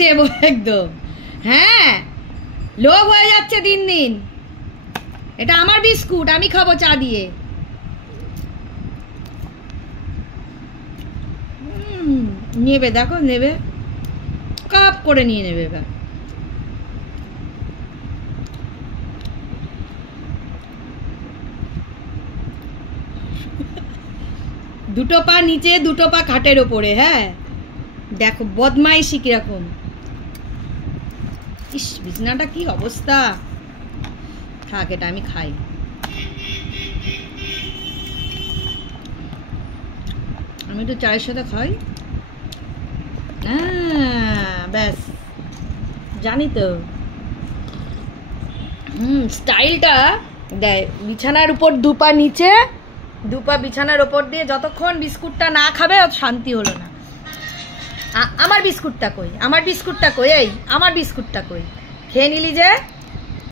দেবো একদম। হ্যাঁ, লোভ হয়ে যাচ্ছে দিন দিন। এটা আমার বিস্কুট, আমি খাবো চা দিয়ে। নেবে, দেখো নেবে, কাপ করে নিয়ে নেবে। এবার দুটো পা নিচে, দুটো পা খাটের ওপরে। হ্যাঁ দেখো বদমাইশি কিরকম। ইস, বিছানাটা কি অবস্থা। থাক, এটা আমি খাই। আমি তো চায়ের সাথে খাই। ব্যাস, জানি তো। স্টাইলটা দেয়। বিছানার উপর দুপা নিচে, দুপা বিছানার ওপর দিয়ে যতক্ষণ বিস্কুটটা না খাবে শান্তি হলো না। আমার বিস্কুটটা কই, আমার বিস্কুটটা কই, এই আমার বিস্কুটটা কই, খেয়ে নিলি যে।